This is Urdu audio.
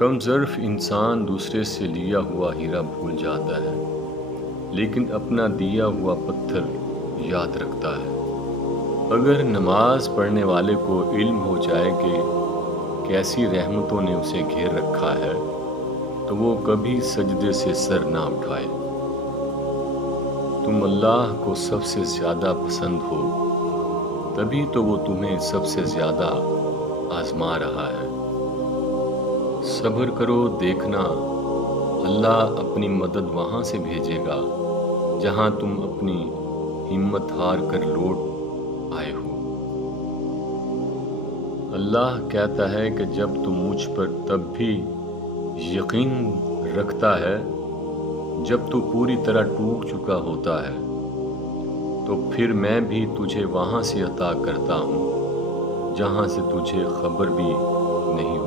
کم ظرف انسان دوسرے سے لیا ہوا ہیرا بھول جاتا ہے، لیکن اپنا دیا ہوا پتھر یاد رکھتا ہے۔ اگر نماز پڑھنے والے کو علم ہو جائے کہ کیسی رحمتوں نے اسے گھیر رکھا ہے، تو وہ کبھی سجدے سے سر نہ اٹھائے۔ تم اللہ کو سب سے زیادہ پسند ہو، تبھی تو وہ تمہیں سب سے زیادہ آزما رہا ہے۔ صبر کرو، دیکھنا اللہ اپنی مدد وہاں سے بھیجے گا جہاں تم اپنی ہمت ہار کر لوٹ آئے ہو۔ اللہ کہتا ہے کہ جب تم مجھ پر تب بھی یقین رکھتا ہے جب تو پوری طرح ٹوٹ چکا ہوتا ہے، تو پھر میں بھی تجھے وہاں سے عطا کرتا ہوں جہاں سے تجھے خبر بھی نہیں